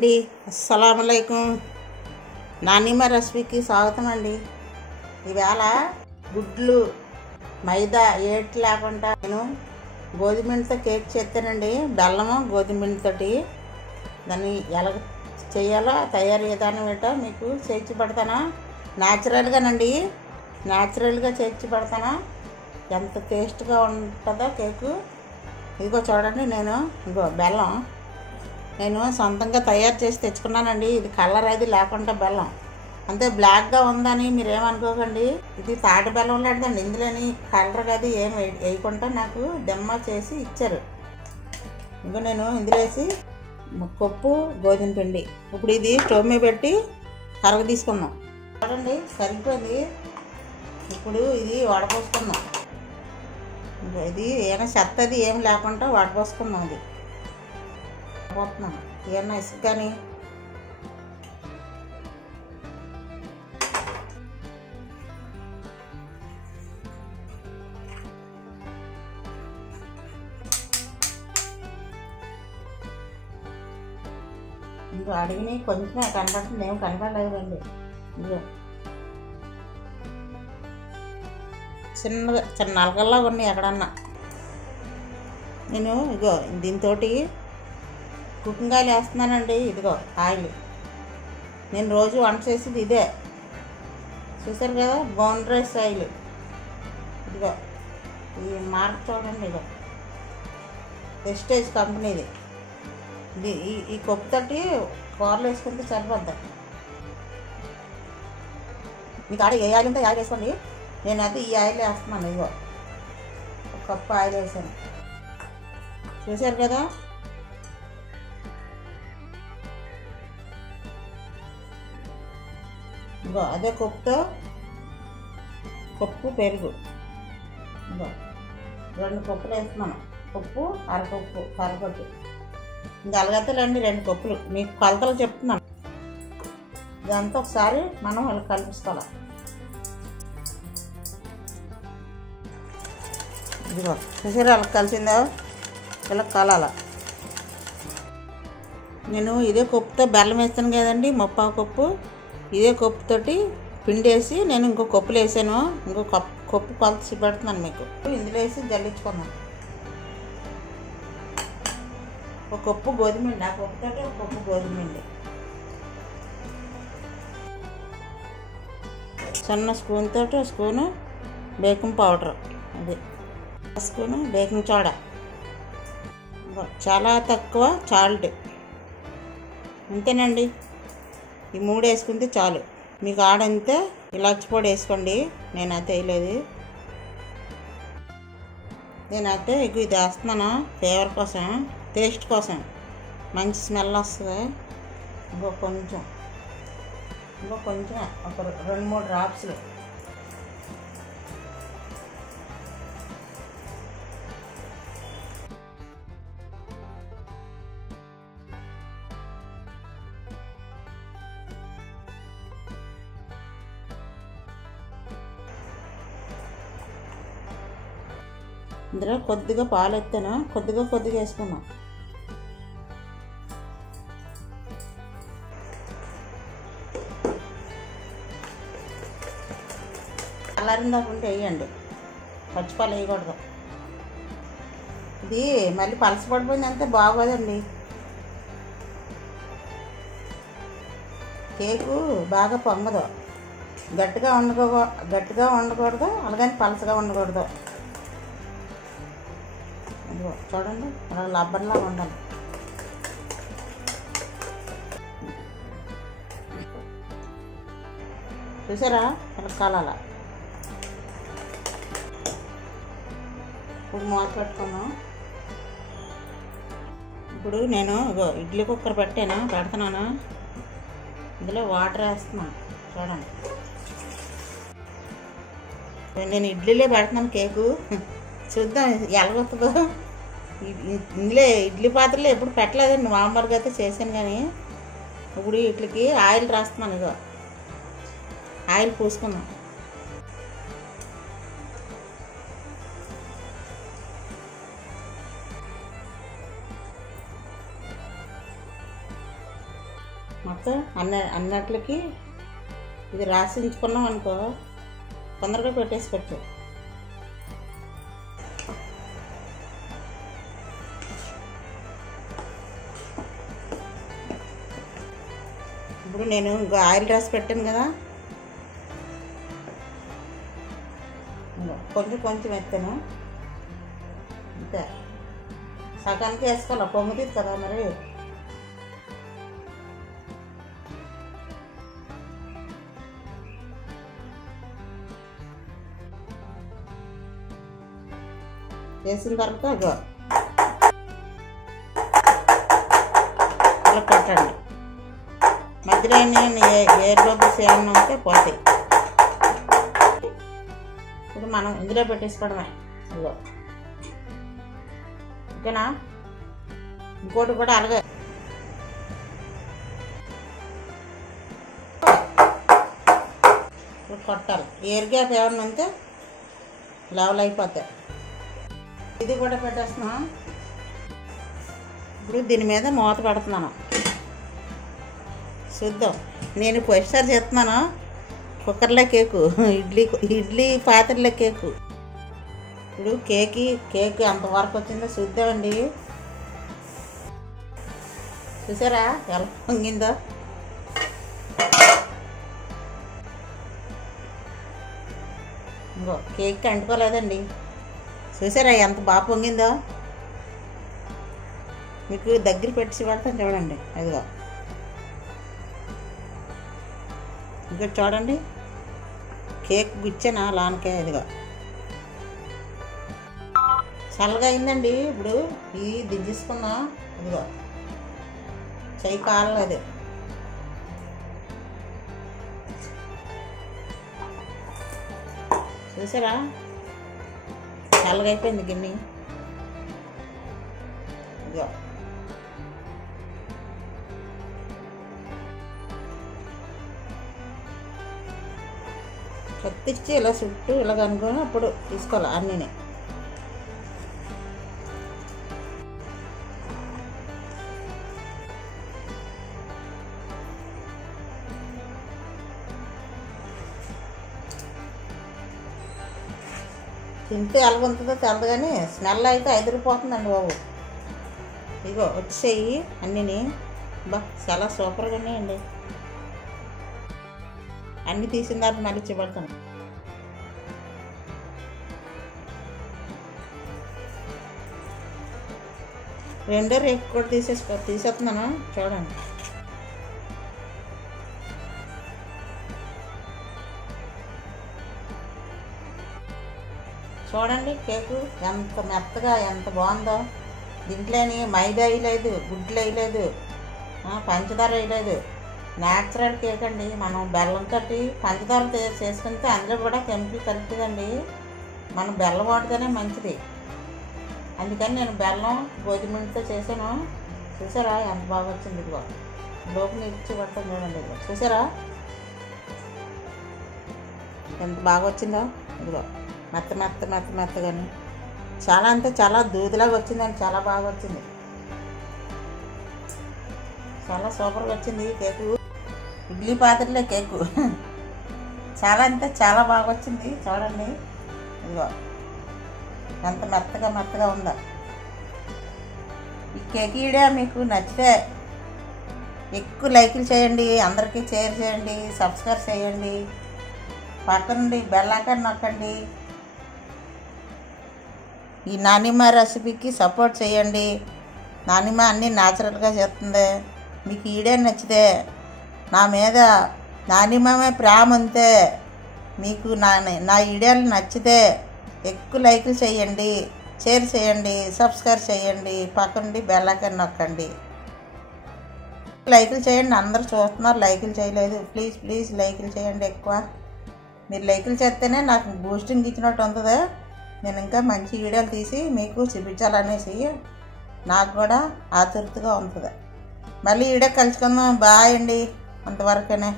అండి అస్సలాముఅలైకుం నానిమ్మ రెసిపీకి స్వాగతం అండి. ఈవేళ గుడ్లు మైదా ఏటి లేకుండా నేను గోధుమ పిండితో కేక్ చేస్తానండి. బెల్లము గోధుమ పిండితోటి దాన్ని ఎలా చేయాలో తయారీ విధానం ఏంటో మీకు చేర్చి పెడతాను. న్యాచురల్గానండి, న్యాచురల్గా చేర్చి పెడతాను. ఎంత టేస్ట్గా ఉంటుందో కేకు. ఇదిగో చూడండి, ఇదిగో బెల్లం నేను సొంతంగా తయారు చేసి తెచ్చుకున్నానండి. ఇది కలర్ అది లేకుండా బెల్లం అంతే బ్లాక్గా ఉందని మీరేమనుకోకండి. ఇది తాటి బెల్లం లాంటిదండి. ఇందులోని కలర్ అది ఏం వేయకుండా నాకు దెమ్మ చేసి ఇచ్చారు. ఇంకా నేను ఇందులో వేసి కప్పు గోధుమ పిండి. ఇప్పుడు ఇది స్టవ్ మీద పెట్టి కరగ తీసుకున్నాం. చూడండి కరిగిపోయింది. ఇప్పుడు ఇది వడపోసుకున్నాం. ఇది ఏమైనా చెత్త అది ఏం లేకుండా వడపోసుకున్నాం. ఇది పోతున్నాం ఏమన్నా ఇసుక కానీ ఇంకా అడిగిని కొంచెమే కనపడుతుంది, ఏం కనపడలేదండి. ఇదిగో చిన్నగా చిన్న నలకల్లాగా ఉన్నాయి ఎక్కడన్నా. నేను ఇగో దీంతో కుకింగ్ ఆయిల్ వేస్తున్నానండి. ఇదిగో ఆయిల్ నేను రోజు వంట చేసేది ఇదే. చూసారు కదా, బౌన్ రైస్ ఆయిల్. ఇదిగో ఈ మార్క్ చూడండి, ఇదిగో వెస్టేజ్ కంపెనీది. ఇది ఈ కప్పుతోటి కూరలు వేసుకుంటే సరిపోద్ది. మీకు ఆడ ఏ ఆయిల్ ఉంటే ఆయిల్ వేసుకోండి. నేనైతే ఈ ఆయిల్ వేస్తున్నాను. ఇదిగో ఒక కప్పు ఆయిల్ వేసాను. చూసారు కదా, ఇగో అదే కప్పుతో కప్పు పెరుగు. ఇగో 2 కప్పులు వేస్తున్నాను. కప్పు అరకప్పు కరగొట్టు. ఇంకా అలాగైతేలేండి 2 కప్పులు. మీకు కొలతలు చెప్తున్నాను. ఇదంతా ఒకసారి మనం ఇలా కలిపిస్తాం. ఇదిగో చూసారా అలా కలిసిందో, ఇలా కలాల. నేను ఇదే కప్పుతో బెల్లం వేస్తాను కదండి, 30 కప్పు. ఇదే కప్పుతోటి పిండి వేసి నేను ఇంకో కప్పులు వేసాను. ఇంకో కప్పు కొలత పెడుతున్నాను మీకు. ఇందులో వేసి జల్లించుకున్నాను. ఒక కప్పు గోధుమ పిండి, ఆ కప్పుతోటి ఒక కప్పు గోధుమ పిండి. చిన్న స్పూన్ తోటి స్పూను బేకింగ్ పౌడర్, అది స్పూను బేకింగ్ సోడా, చాలా తక్కువ సాల్ట్. అంతేనండి, ఈ 3 వేసుకుంటే చాలు. మీకు ఆడంతే ఇలాచి పొడి వేసుకోండి. నేనైతే వేయలేదు. నేనైతే ఇది వేస్తున్నాను ఫ్లేవర్ కోసం, టేస్ట్ కోసం. మంచి స్మెల్ వస్తుంది. ఇంకో కొంచెం ఒక 2-3 డ్రాప్స్లు. ఇందులో కొద్దిగా పాలు ఎత్తాను, కొద్దిగా వేసుకున్నాం. చల్లారిందాకుంటే వేయండి, పచ్చిపాలు వేయకూడదు. ఇది మళ్ళీ పలసపడిపోయింది అంతే బాగోదండి. కేకు బాగా పొంగదు. గట్టిగా ఉండకూడదు, అలాగని పలసగా ఉండకూడదు. ఇదిగో చూడండి, అలా లబ్బర్లాగా ఉండాలి. చూసారా అలా కాలాల. ఇప్పుడు మూత పెట్టుకున్నాం. ఇప్పుడు నేను ఇడ్లీ కుక్కర్ పెడుతున్నాను. ఇందులో వాటర్ వేస్తున్నాను. చూడండి, నేను ఇడ్లీలే పెడుతున్నాను కేకు. చూద్దాం ఎలాగొస్తుందో. ఇందులో ఇడ్లీ పాత్రలో ఎప్పుడు పెట్టలేదండి, మామూలుగా అయితే చేశాను. కానీ ఇప్పుడు వీటికి ఆయిల్ రాస్తున్నాను. ఇగో ఆయిల్ పూసుకున్నాం. మొత్తం అన్నట్లకి ఇది రాసి ఉంచుకున్నాం అనుకో తొందరగా పెట్టేసుకోవచ్చు. ఇప్పుడు నేను ఇంకో ఆయిల్ రాసి పెట్టాను కదా, కొంచెం కొంచెం ఎత్తాను అంతే. సగానికి వేసుకోవాలి, పొంగుతుంది కదా మరి. వేసిన తర్వాత అగో ఇలా పెట్టండి. మధ్యలో ఎయిర్ బబుల్స్ ఏమన్నా ఉంటే పోతాయి. ఇప్పుడు మనం ఇందులో పెట్టేసుకోవడమే. ఇదిగో ఓకేనా. ఇంకోటి కూడా అలాగే ఇప్పుడు కొట్టాలి. ఎయిర్ గ్యాప్ ఏమన్నా ఉంటే లెవెల్ అయిపోతాయి. ఇది కూడా పెట్టేస్తున్నాం. ఇప్పుడు దీని మీద మూత పెడుతున్నాను. చూద్దాం. నేను ఫస్ట్ చేస్తున్నాను కుక్కర్లో కేకు, ఇడ్లీ పాత్రలో కేకు. ఇప్పుడు కేక్ ఎంతవరకు వచ్చిందో చూద్దామండి. చూసారా ఎలా పొంగిందో. ఇంకో కేక్ అంటుకోలేదండి. చూసారా ఎంత బాగా పొంగిందో. మీకు దగ్గర పెట్టి పెడతాను చూడండి. అదిగో ఇంకా చూడండి కేక్ గుచ్చానా లాన్కే. అదిగో చల్లగా అయిందండి. ఇప్పుడు ఇది దించేసుకున్నా. అదిగో చెయ్యి కాలలేదు. చూసారా చల్లగా అయిపోయింది గిన్నె. ఇదిగో కత్తిచ్చి ఇలా చుట్టూ ఇలా కనుక్కొని అప్పుడు తీసుకోవాలి అన్నీ. తింటే ఎలాగుంటుందో తెలదు కానీ స్మెల్ అయితే ఎదిరిపోతుందండి బాబు. ఇగో వచ్చేయి అన్నీ. బా చాలా సూపర్గా ఉన్నాయండి. అన్నీ తీసిన తర్వాత మళ్ళీ చూపెడతాను. రెండో రేపు కూడా తీసేస్తున్నాను చూడండి. చూడండి కేకు ఎంత మెత్తగా ఎంత బాగుందో. దీంట్లోని మైదా వేయలేదు, గుడ్లు వేయలేదు, పంచదార వేయలేదు. న్యాచురల్ కేక్ అండి. మనం బెల్లంతో పంచదార చేసుకుంటే అందులో కూడా కెమికల్ కలుపుతుందండి. మనం బెల్లం వాడితేనే మంచిది. అందుకని నేను బెల్లం గోధుమతో చేశాను. చూసారా ఎంత బాగా వచ్చింది. ఇదిగో లోపల ఇచ్చి పడతాను చూడండి. ఇదిగో చూసారా ఎంత బాగా వచ్చిందో. ఇదిగో మెత్తగాని చాలా అంటే చాలా దూదిలాగా వచ్చిందండి. చాలా బాగా వచ్చింది. చాలా సూపర్గా వచ్చింది కేకు. ఇడ్లీ పాత్రలో కేకు చాలా అంటే చాలా బాగా వచ్చింది. చూడండి ఇదిగో ఎంత మెత్తగా ఉందో. ఈ కేక్ వీడియో మీకు నచ్చితే ఎక్కువ లైకులు చేయండి, అందరికీ షేర్ చేయండి, సబ్స్క్రైబ్ చేయండి, పక్కనుండి బెల్ ఐకాన్ నొక్కండి. ఈ నానిమ్మ రెసిపీకి సపోర్ట్ చేయండి. నానిమ్మ అన్నీ న్యాచురల్గా చేస్తుంది. మీకు ఈ వీడియో నచ్చితే నా మీద నానిమ్మమే ప్రేమ అంతే. మీకు నా వీడియోలు నచ్చితే ఎక్కువ లైకులు చేయండి, షేర్ చేయండి, సబ్స్క్రైబ్ చేయండి, పక్కనుండి బెల్ ఐకాన్ నొక్కండి. లైకులు చేయండి. అందరూ చూస్తున్నారు, లైకులు చేయలేదు. ప్లీజ్ లైకులు చేయండి. ఎక్కువ మీరు లైకులు చేస్తేనే నాకు బూస్టింగ్ ఇచ్చినట్టు ఉంటుంది. నేను ఇంకా మంచి వీడియోలు తీసి మీకు చూపించాలనేసి నాకు కూడా ఆతృతగా ఉంటుంది. మళ్ళీ వీడియో కలుసుకుందాం. బాయ్ అండి. అంతవరకేనే.